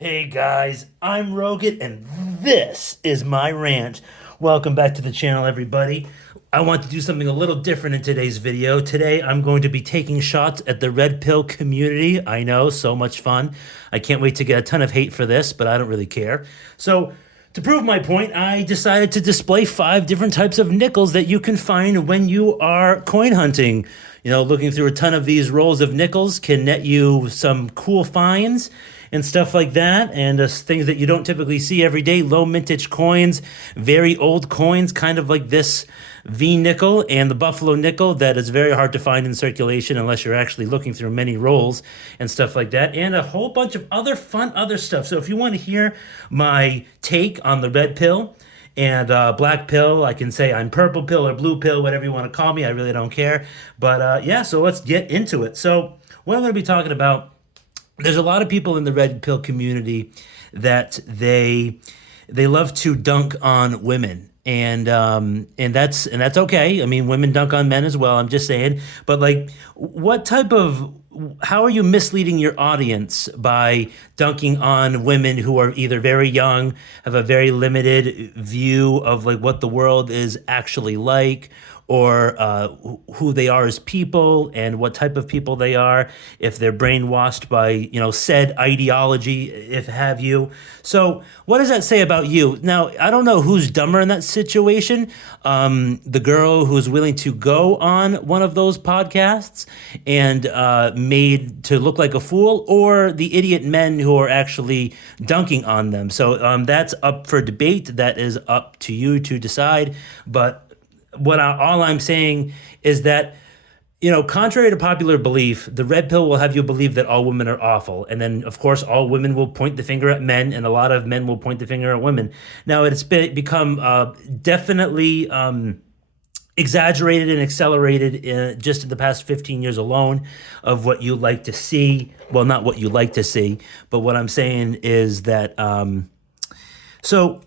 Hey guys, I'm Rogan and this is my rant. Welcome back to the channel, everybody. I want to do something a little different in today's video. Today I'm going to be taking shots at the Red Pill community. I know, so much fun. I can't wait to get a ton of hate for this, but I don't really care. So, to prove my point, I decided to display 5 different types of nickels that you can find when you are coin hunting. Looking through a ton of these rolls of nickels can net you some cool finds and stuff like that, and things that you don't typically see every day. Low mintage coins, very old coins, kind of like this V nickel and the Buffalo nickel that is very hard to find in circulation unless you're actually looking through many rolls and stuff like that, and a whole bunch of other fun other stuff. So if you want to hear my take on the red pill and black pill, I can say I'm purple pill or blue pill, whatever you want to call me. I really don't care. But yeah, so let's get into it. So what I'm going to be talking about, there's a lot of people in the red pill community that they love to dunk on women, and that's okay. I mean, women dunk on men as well. I'm just saying, but like, what type of how are you misleading your audience by dunking on women who are either very young, have a very limited view of like what the world is actually like, or who they are as people and what type of people they are, if they're brainwashed by said ideology, if have you. So what does that say about you? Now, I don't know who's dumber in that situation. The girl who's willing to go on one of those podcasts and made to look like a fool, or the idiot men who are actually dunking on them. So that's up for debate. That is up to you to decide. But all I'm saying is that, contrary to popular belief, the red pill will have you believe that all women are awful. And then, of course, all women will point the finger at men, and a lot of men will point the finger at women. Now, become definitely exaggerated and accelerated just in the past 15 years alone of what you like to see. Well, not what you like to see, but what I'm saying is that, so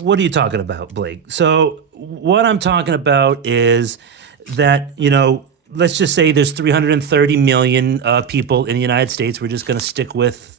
what are you talking about, Blake? So what I'm talking about is that, let's just say there's 330 million people in the United States. We're just going to stick with,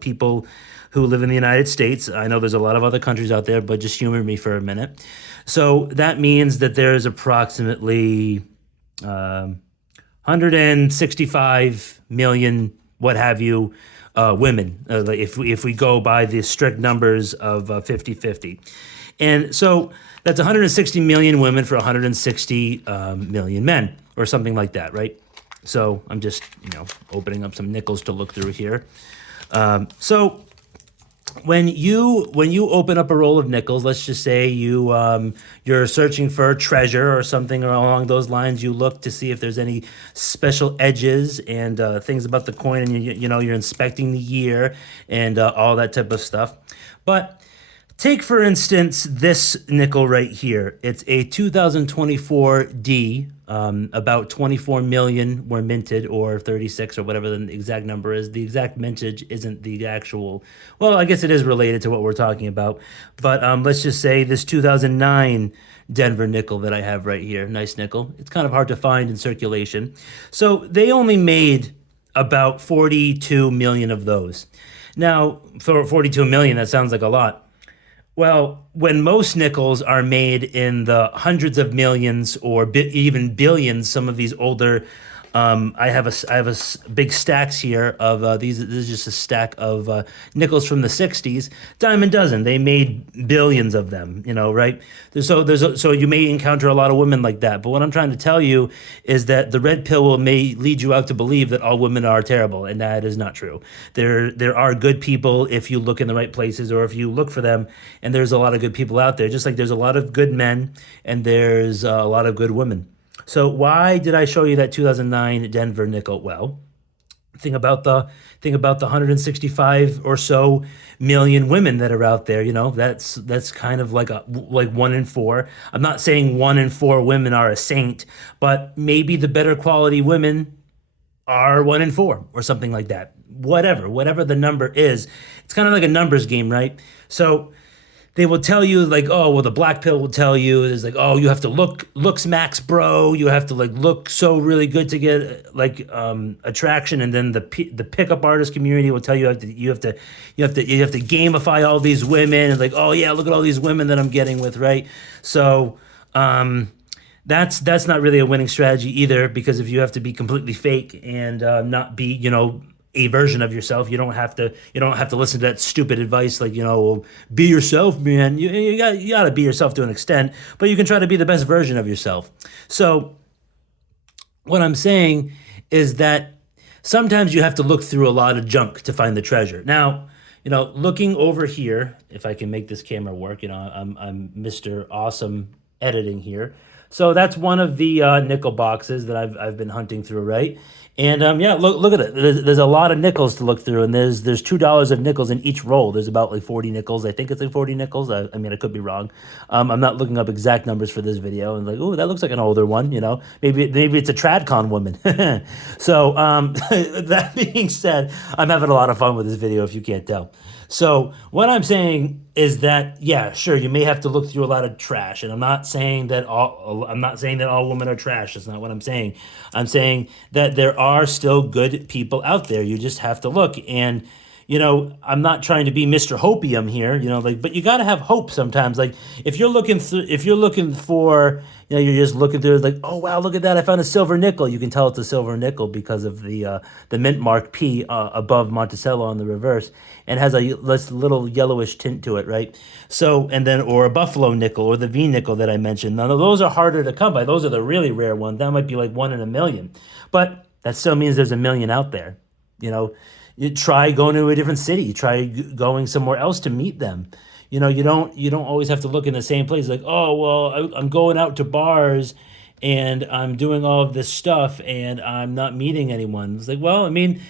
people who live in the United States. I know there's a lot of other countries out there, but just humor me for a minute. So that means that there's approximately 165 million, what have you, women, if we go by the strict numbers of 50-50. And so that's 160 million women for 160 million men, or something like that, right? So I'm just, opening up some nickels to look through here. So when you open up a roll of nickels, let's just say you're searching for a treasure or something along those lines. You look to see if there's any special edges and things about the coin, and you're inspecting the year and all that type of stuff. But take, for instance, this nickel right here. It's a 2024 D. About 24 million were minted, or 36, or whatever the exact number is. The exact mintage isn't the actual, well, I guess it is related to what we're talking about. But let's just say this 2009 Denver nickel that I have right here, nice nickel. It's kind of hard to find in circulation. So they only made about 42 million of those. Now, for 42 million, that sounds like a lot. Well, when most nickels are made in the hundreds of millions or even billions, some of these older, I have big stacks here of these. This is just a stack of nickels from the '60s. Dime a dozen. They made billions of them. Right? So you may encounter a lot of women like that. But what I'm trying to tell you is that the red pill may lead you out to believe that all women are terrible, and that is not true. There are good people if you look in the right places, or if you look for them. And there's a lot of good people out there, just like there's a lot of good men and there's a lot of good women. So why did I show you that 2009 Denver nickel? Well, think about the 165 or so million women that are out there. That's kind of like 1 in 4. I'm not saying 1 in 4 women are a saint, but maybe the better quality women are 1 in 4 or something like that. Whatever the number is, it's kind of like a numbers game, right? So they will tell you like, oh, well, the black pill will tell you is like, oh, you have to looks max, bro. You have to like look so really good to get like attraction, and then the pickup artist community will tell you you have to gamify all these women and like, oh yeah, look at all these women that I'm getting with, right? So that's not really a winning strategy either, because if you have to be completely fake and not be, a version of yourself, you don't have to listen to that stupid advice like, well, be yourself, man. You got to be yourself to an extent, but you can try to be the best version of yourself. So what I'm saying is that sometimes you have to look through a lot of junk to find the treasure. Now, looking over here, if I can make this camera work, I'm Mr. Awesome editing here. So that's one of the nickel boxes that I've been hunting through, right? And yeah, look at it. There's a lot of nickels to look through, and there's $2 of nickels in each roll. There's about like 40 nickels. I think it's like 40 nickels. I mean, I could be wrong. I'm not looking up exact numbers for this video. And like, oh, that looks like an older one. Maybe it's a TradCon woman. So that being said, I'm having a lot of fun with this video, if you can't tell. So what I'm saying is that, yeah, sure, you may have to look through a lot of trash, and I'm not saying that all women are trash. That's not what I'm saying. I'm saying that there are still good people out there. You just have to look. And I'm not trying to be Mr. Hopium here, but you got to have hope sometimes. Like if you're looking for, you're just looking through, it's like, oh wow, look at that, I found a silver nickel. You can tell it's a silver nickel because of the mint mark P above Monticello on the reverse, and has a little yellowish tint to it, right? So, and then, or a buffalo nickel, or the V nickel that I mentioned. Now those are harder to come by. Those are the really rare ones. That might be like 1 in a million, but that still means there's a million out there. You try going to a different city. Try going somewhere else to meet them. You don't always have to look in the same place. Like, oh well, I'm going out to bars, and I'm doing all of this stuff, and I'm not meeting anyone. It's like, well, I mean,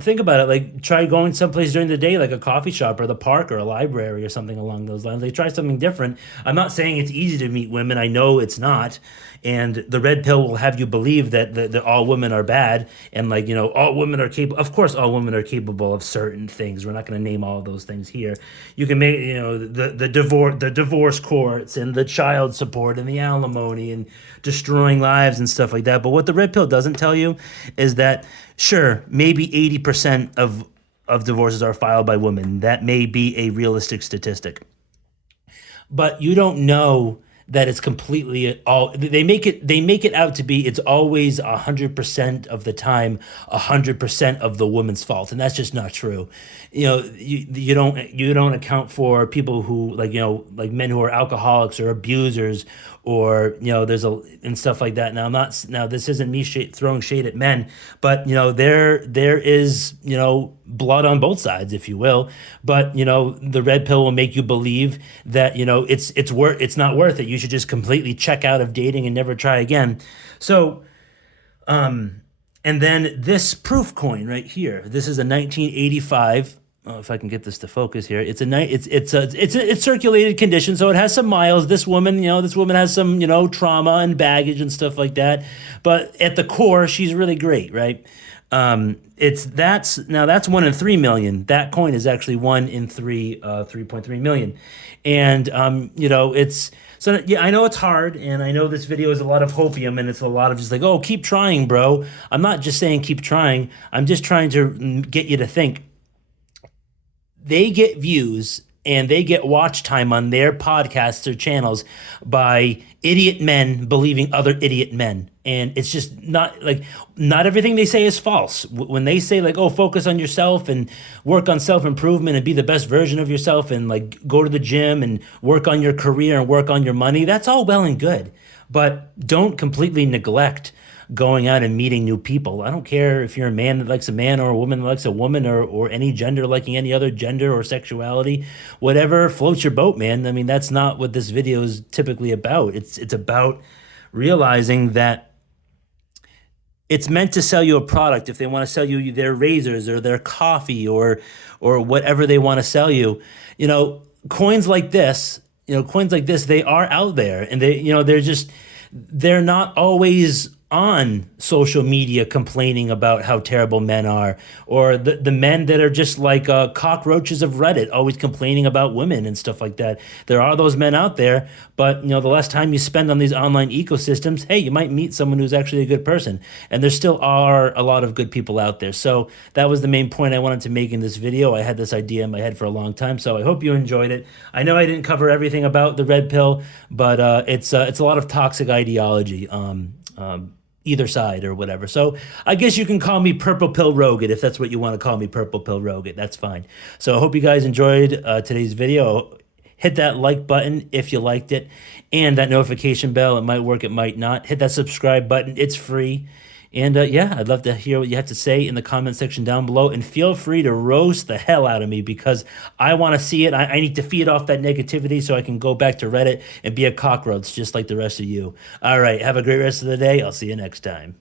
think about it. Like, try going someplace during the day, like a coffee shop or the park or a library or something along those lines. Like, try something different. I'm not saying it's easy to meet women. I know it's not. And the red pill will have you believe that all women are bad, and like, all women are capable. Of course, all women are capable of certain things. We're not going to name all of those things here. You can make, the divorce courts and the child support and the alimony and destroying lives and stuff like that. But what the red pill doesn't tell you is that, sure, maybe 80% of divorces are filed by women. That may be a realistic statistic, but you don't know that it's completely all. They make it out to be it's always 100% of the time 100% of the woman's fault, and that's just not true. You don't account for people who like men who are alcoholics or abusers, or and stuff like that. Now this isn't me throwing shade at men, but there is blood on both sides, if you will. But the red pill will make you believe that it's not worth it. You should just completely check out of dating and never try again. So and then this proof coin right here, this is a 1985. Oh, if I can get this to focus here, it's circulated condition, so it has some miles. This woman has some trauma and baggage and stuff like that, but at the core, she's really great, right? That's 1 in 3 million. That coin is actually 1 in 3.3 million, and it's. So yeah, I know it's hard, and I know this video is a lot of hopium, and it's a lot of just like, oh, keep trying, bro. I'm not just saying keep trying. I'm just trying to get you to think. They get views and they get watch time on their podcasts or channels by idiot men believing other idiot men. And it's just not everything they say is false. When they say like, oh, focus on yourself and work on self-improvement and be the best version of yourself and like go to the gym and work on your career and work on your money, that's all well and good. But don't completely neglect going out and meeting new people. I don't care if you're a man that likes a man or a woman that likes a woman, or any gender liking any other gender or sexuality, whatever floats your boat, man. I mean, that's not what this video is typically about. It's about realizing that it's meant to sell you a product. If they want to sell you their razors or their coffee or whatever they want to sell you, coins like this, they are out there, and they're not always on social media complaining about how terrible men are, or the men that are just like cockroaches of Reddit, always complaining about women and stuff like that. There are those men out there, but the less time you spend on these online ecosystems, hey, you might meet someone who's actually a good person. And there still are a lot of good people out there. So that was the main point I wanted to make in this video. I had this idea in my head for a long time, so I hope you enjoyed it. I know I didn't cover everything about the red pill, but it's a lot of toxic ideology. Either side or whatever. So I guess you can call me Purple Pill Rogan if that's what you want to call me, Purple Pill Rogan. That's fine. So I hope you guys enjoyed today's video. Hit that like button if you liked it, and that notification bell. It might work, it might not. Hit that subscribe button. It's free. And yeah, I'd love to hear what you have to say in the comment section down below. And feel free to roast the hell out of me because I want to see it. I need to feed off that negativity so I can go back to Reddit and be a cockroach just like the rest of you. All right, have a great rest of the day. I'll see you next time.